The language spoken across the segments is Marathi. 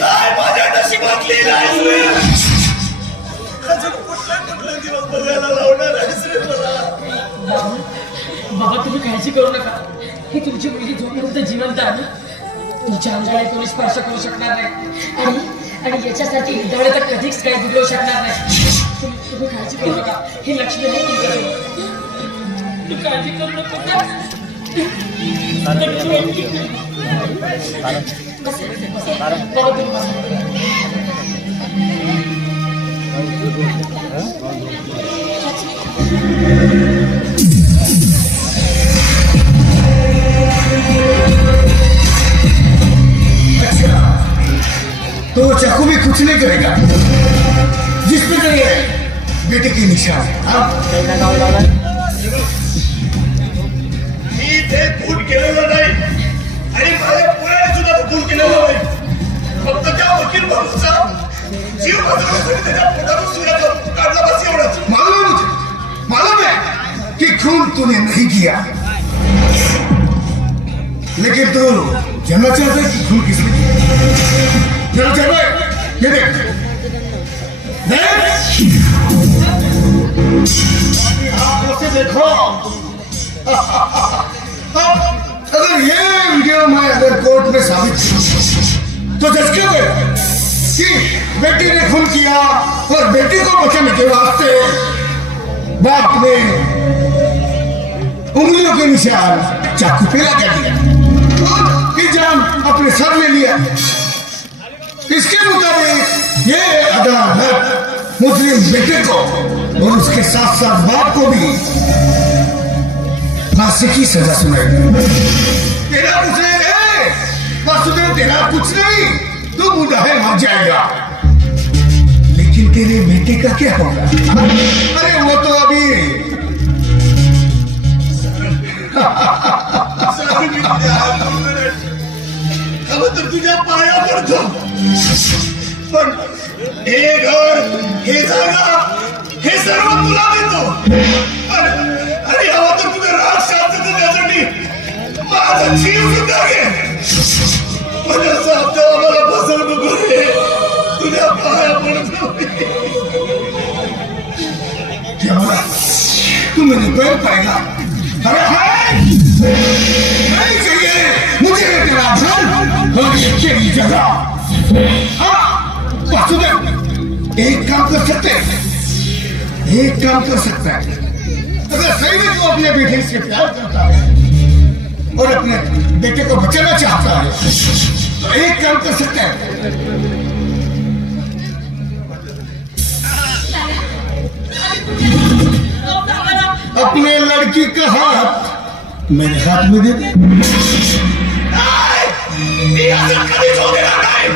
काय माझ्या नशिबात लिहिलंयस रे? अजून कुठला दिवस बघायला लावणार आहेस रे मला? बाबा तुम्ही काळजी करू नका. ही तुमची मुलगी जोपर्यंत जिवंत आहे तुमच्या अंगाला कोणी स्पर्श करू शकणार नाही आणि याच्यासाठी हृदयाला तर कधीच काही बिघडवू शकणार नाही. तुम्ही काळजी करू नका. ही लक्ष्मी आहे तुम्ही काळजी करू नका. तो चाकू भी कुछ नहीं करेगा जिसपे करिए बेटे की निशान. मी ते खून केलेलं नाही आणि माझ्या पुराने सुद्धा खून केलेलं नाही. फक्त त्या वकील भाऊचा जीव वाचवण्यासाठी त्याच्या पोटातून सूर्य काढला बस एवढंच. मालूम है कि खून तूने नहीं किया लेकिन तू जानना चाहता है कि खून किसने किया. चलो चलो ये देख आंखों से देखो. अगर ये वीडियो मैं अगर कोर्ट में साबित तो जज क्या करेगा कि बेटी ने खून किया और बेटी को बचाने के वास्ते बाप ने उंगलियों के निशान चाकू पे लगा दिया और इल्जाम अपने सर ले लिया. इसके मुताबिक ये अदालत मुस्लिम बेटे को और उसके साथ साथ बाप को भी फांसी की सजा सुनाएगी. तेरा कुछ नहीं है वासुदेव, तेरा कुछ नहीं. तू बूढ़ा है मर जाएगा लेकिन तेरे बेटे का क्या होगा? अरे वो तो अभी अब तर तुझ्या पाया पडतो पण हे घर हे जागा हे सर्व तुला देतो. आणि हवा तर तुझं राज शांत त्यासाठी माझा जीव सुद्धा घे. पण असं हप्ता आम्हाला बसवू नको रे. तुझ्या पाया पडतो. तू मेरे पैर पाएगा. अरे नहीं चाहिए मुझे तेरा धन और ये तेरी जगह. हाँ वासुदेव एक काम कर सकते हैं. अगर सही में तू अपने बेटे से प्यार करता है और अपने बेटे को बचाना चाहता है तो एक काम कर सकते हैं. अपने लड़की का हाथ मेरे हाथ में दे दे. मी असं कधीच होऊ देणार नाही.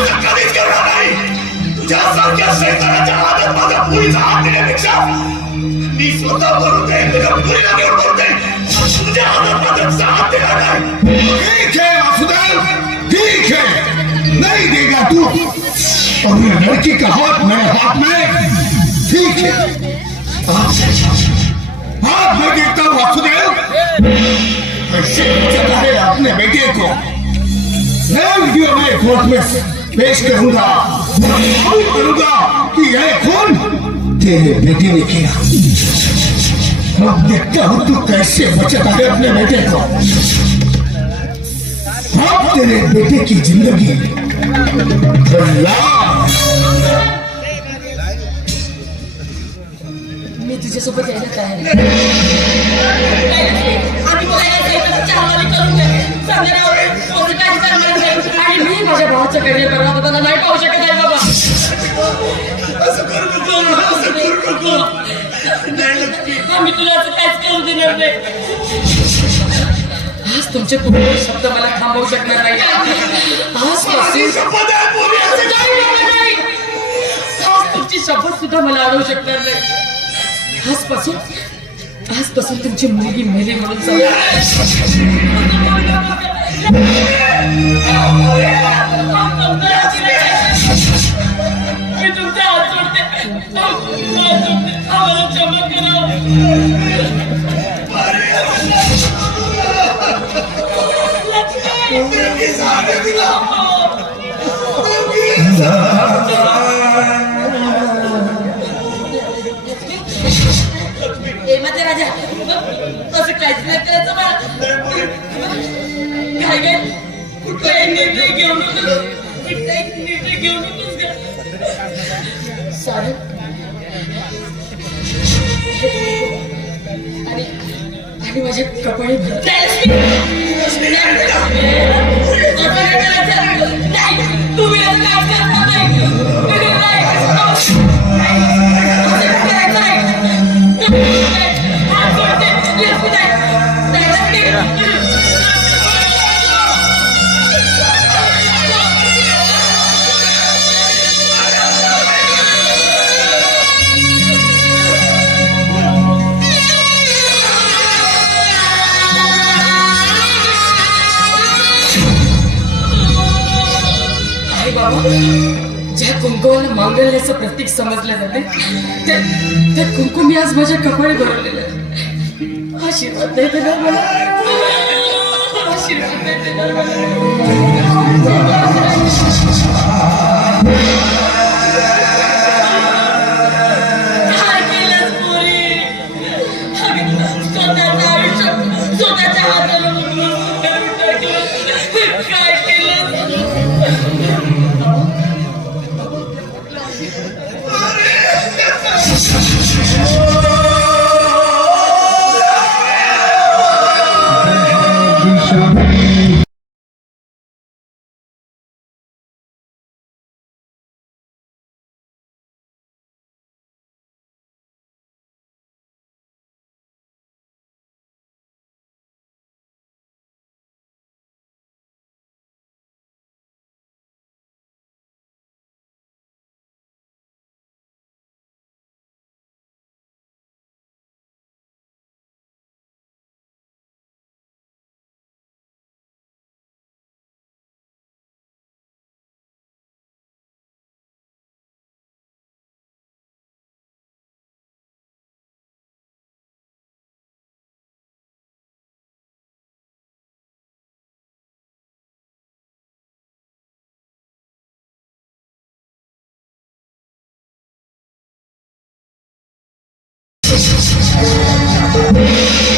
असं कधीच करणार नाही. तुझ्यासारख्या शैतानाच्या हातात माझ्या मुलीचा हात देण्यापेक्षा मी स्वतः भरून जाईल. तुझ्या मुलीला घेऊन भरून जाईल. तुझ्या हातात माझा हात देणार नाही. ठीक है वासुदेव, ठीक है, नहीं देगा तू और ये लड़की का हाथ मेरे हाथ में. ठीक है हाथ में देखता हूँ वासुदेव. कैसे बचाता है अपने बेटे को मैं वीडियो में कोर्ट में पेश करूंगा कि यह खून तेरे बेटे ने किया. अब देखता हूं तू कैसे बचाता है अपने बेटे को. अब तेरे बेटे की जिंदगी मी तुझ्यासोबत यायला तयार आहे. आम्ही तुला या साहित्याच्या हवाली करून दे. संध्याकाळी कोणी काही करणार नाही आणि मी माझ्या भावाचं करिअर बरबाद होताना नाही पाहू शकत आहे बाबा. असं करू नको. असं करू नको. नाही लक्ष्मी. आम्ही तुला असं काहीच करू देणार नाही. आज तुमचे कुठले शब्द मला थांबवू शकणार नाही. आजपासून शपथ आहे पोरी. असं नाही बाबा, नाही. आज तुमची शपथ सुद्धा मला अडवू शकणार नाही. आजपासून तुमची मुलगी मेली म्हणून समजा. मी तुमच्या हात जोडते. आम्हाला क्षमा करा. मी सांगते तुला. ए माझ्या राजा असं काहीच नाही करायचं मला काय काय कुठलाही निर्णय घेऊ नकोस कुठलाही निर्णय घेऊ नकोस ग सारंग आणि आणि माझ्या कपाळी तुम्ही ज्या कुंकुमाला मांगल्याचं प्रतीक समजलं जाते त्या कुंकुम मी आज माझ्या कपाळी भरवलेलं आहे. आशीर्वाद देते ना मला आशीर्वाद देते ना काय केलंस पोरी स्वतःचं आयुष्य स्वतःच्या हाताला उचलून टाकलं काय केलं Thank you.